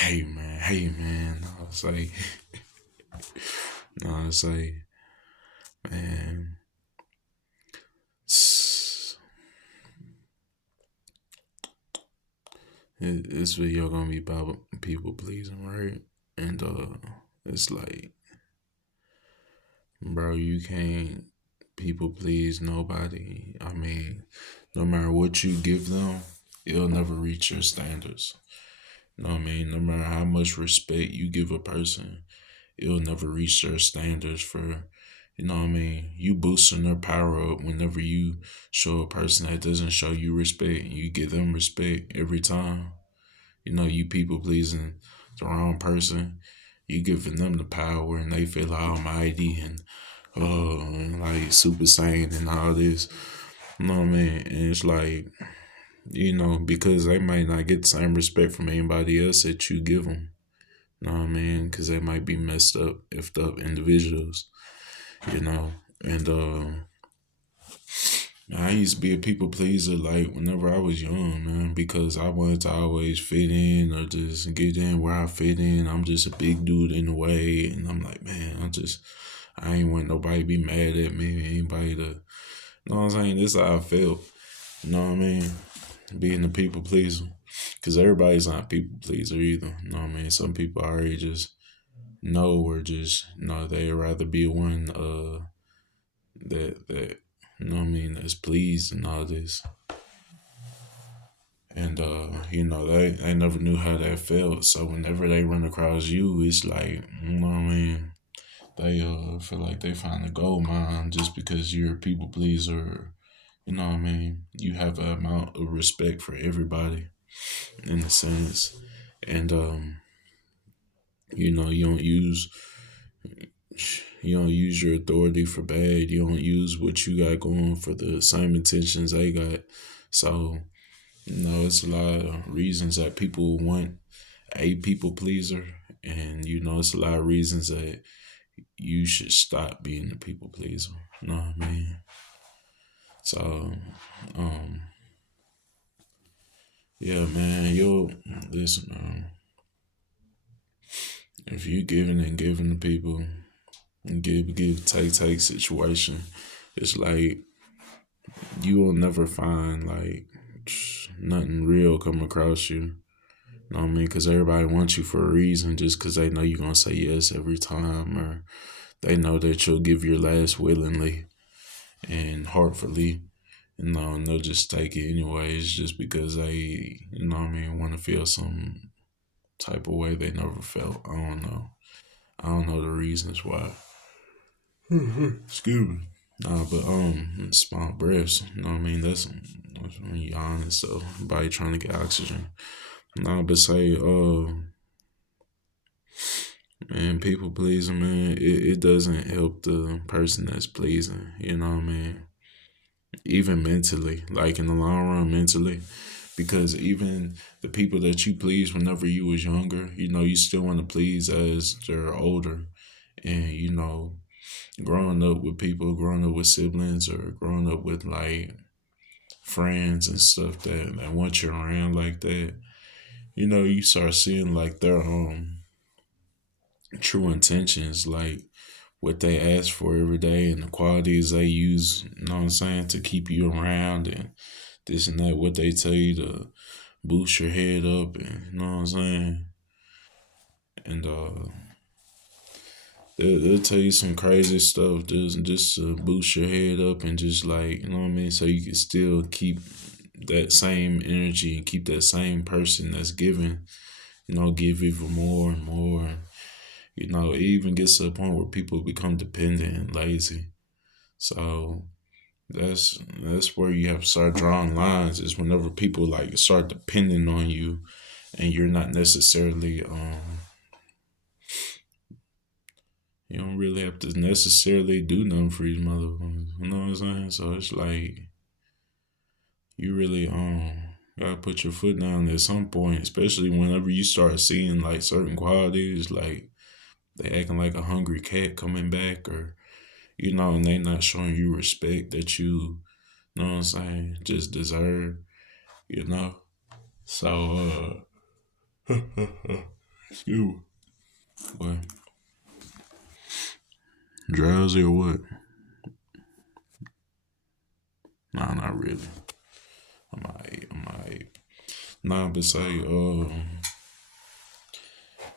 hey man. No, it's like, man, it's, this video gonna be about people pleasing, right? And it's like, bro, you can't people please nobody. I mean, no matter what you give them, it'll never reach your standards. You know what I mean? No matter how much respect you give a person, it'll never reach their standards for, you know what I mean? You boosting their power up whenever you show a person that doesn't show you respect and you give them respect every time. You know, you people pleasing the wrong person. You giving them the power and they feel almighty and and like super saiyan and all this. You know what I mean? And it's like, because they might not get the same respect from anybody else that you give them. You know what I mean? Because they might be messed up, effed up individuals, you know? And I used to be a people pleaser like whenever I was young, man, because I wanted to always fit in or just get in where I fit in. I'm just a big dude in the way. And I'm like, man, I ain't want nobody to be mad at me, anybody to, you know what I'm saying? This is how I felt, you know what I mean? Being a people pleaser. Because everybody's not a people pleaser either, you know what I mean? Some people already just know or just, they'd rather be one that you know what I mean, that's pleased and all this. And they never knew how that felt. So whenever they run across you, it's like, you know what I mean, they feel like they find a gold mine just because you're a people pleaser. You know what I mean? You have an amount of respect for everybody in a sense. And you don't use your authority for bad. You don't use what you got going for the same intentions they got. So, it's a lot of reasons that people want a people pleaser. And, it's a lot of reasons that you should stop being a people pleaser. You know what I mean? So, um, yeah, man, listen, if you giving and giving to people, and give, take situation, it's like you will never find like nothing real come across you. You know what I mean? Because everybody wants you for a reason, just because they know you're gonna say yes every time, or they know that you'll give your last willingly and heartfully. And they'll just take it anyways, just because they, want to feel some type of way they never felt. I don't know. I don't know the reasons why. Excuse me. Nah, but small breaths. You know what I mean? That's when you honest. So body trying to get oxygen. Nah, but say man, people pleasing, man, it doesn't help the person that's pleasing. You know what I mean? Even mentally, like in the long run, mentally, because even the people that you please whenever you was younger, you still want to please as they're older, and growing up with people, growing up with siblings, or growing up with like friends and stuff that want you around like that, you start seeing like their true intentions, like what they ask for every day and the qualities they use, you know what I'm saying, to keep you around and this and that, what they tell you to boost your head up and you know what I'm saying? And they'll tell you some crazy stuff just to boost your head up and just like, you know what I mean, so you can still keep that same energy and keep that same person that's giving, give even more and more. And, it even gets to a point where people become dependent and lazy. So that's where you have to start drawing lines is whenever people like start depending on you and you're not necessarily you don't really have to necessarily do nothing for these motherfuckers. You know what I'm saying? So it's like you really gotta put your foot down at some point, especially whenever you start seeing like certain qualities, like they acting like a hungry cat coming back, or and they not showing you respect that you know what I'm saying, just deserve, you know. So You what? Drowsy or what? Nah, not really. I'm alright. I'm alright. Nah, but say,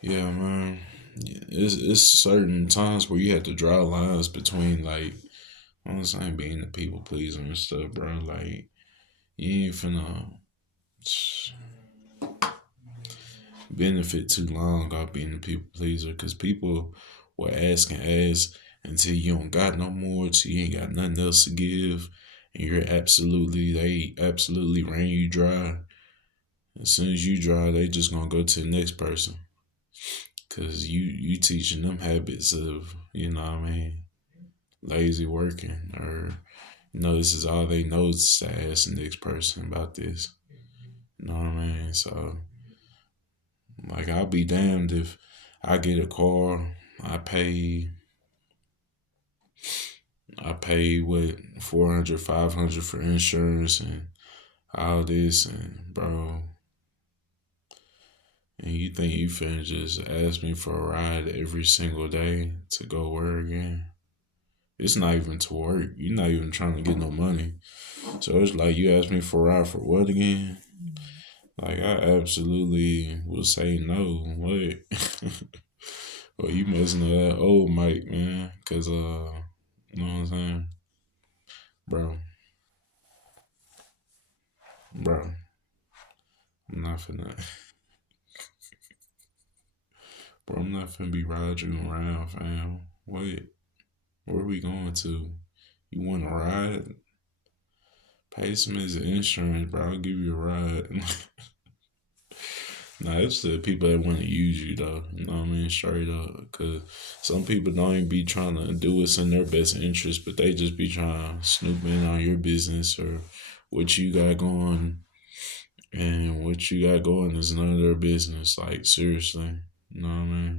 yeah, man. It's certain times where you have to draw lines between like I'm saying being a people pleaser and stuff, bro. Like you ain't finna benefit too long off being a people pleaser because people will ask and ask until you don't got no more, till you ain't got nothing else to give, and they absolutely ran you dry. As soon as you dry, they just gonna go to the next person because you teaching them habits of what I mean lazy working or this is all they know is to ask the next person about this. You know what I mean? So like I'll be damned if I get a car, I pay what 400, 500 for insurance and all this and bro, and you think you finna just ask me for a ride every single day to go where again? It's not even to work. You're not even trying to get no money. So it's like you ask me for a ride for what again? Like I absolutely will say no. What? Well, you must know that old Mike, man. Cause you know what I'm saying, bro, bro. I'm not finna, bro. I'm not finna be riding you around, fam. Wait, where we going to? You want to ride? Pay some as insurance, bro. I'll give you a ride. Nah, it's the people that want to use you though. You know what I mean? Straight up. Cause some people don't even be trying to do what's in their best interest, but they just be trying to snoop in on your business or what you got going. And what you got going is none of their business. Like seriously. You know what I mean?